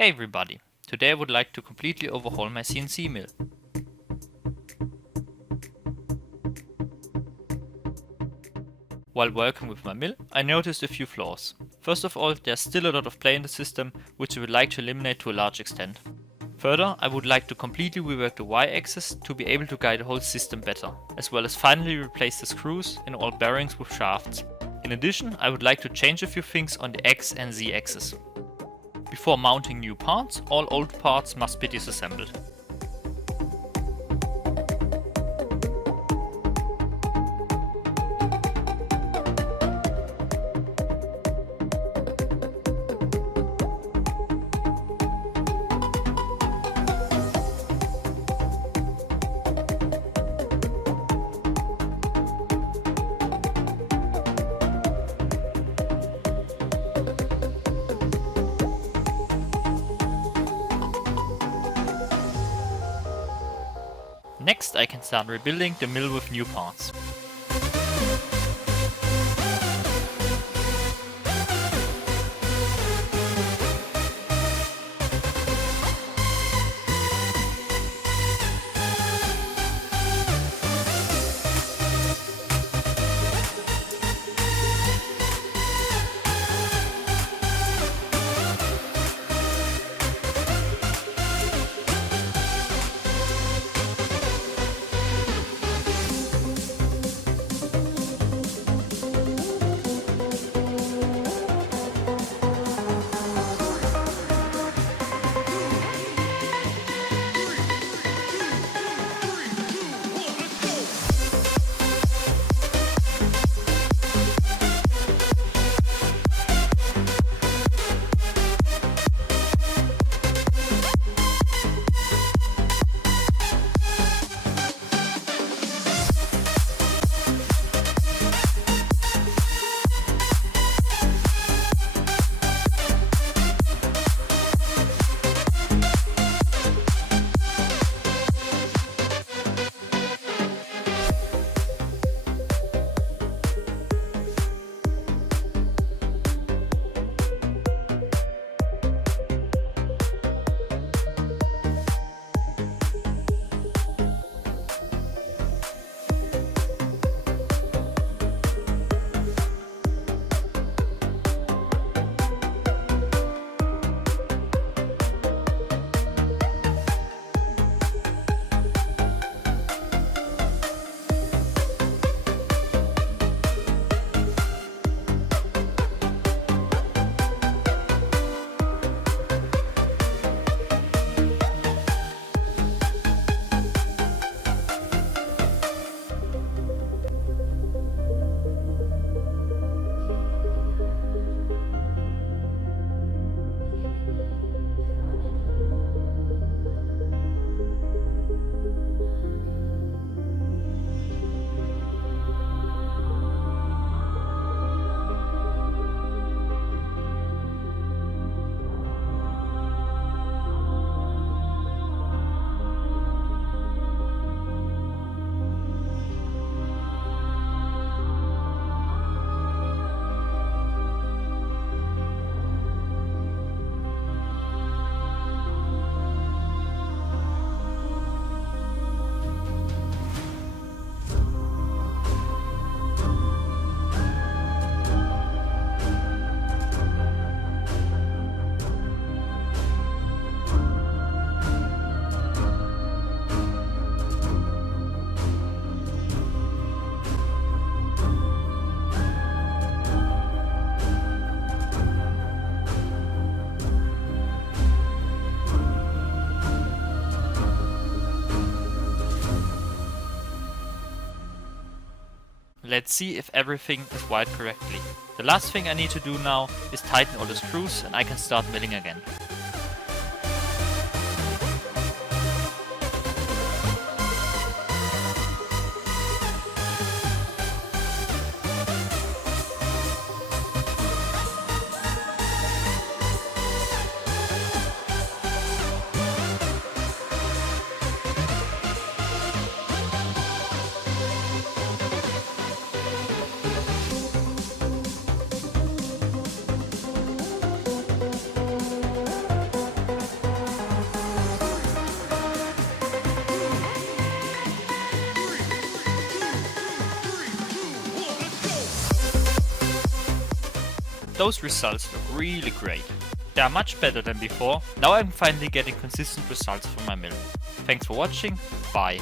Hey everybody, today I would like to completely overhaul my CNC mill. While working with my mill, I noticed a few flaws. First of all, there's still a lot of play in the system, which I would like to eliminate to a large extent. Further, I would like to completely rework the Y-axis to be able to guide the whole system better, as well as finally replace the screws in all bearings with shafts. In addition, I would like to change a few things on the X and Z axis. Before mounting new parts, all old parts must be disassembled. Next, I can start rebuilding the mill with new parts. Let's see if everything is wired correctly. The last thing I need to do now is tighten all the screws and I can start milling again. those results look really great. They are much better than before. Now I'm finally getting consistent results from my mill. Thanks for watching, bye.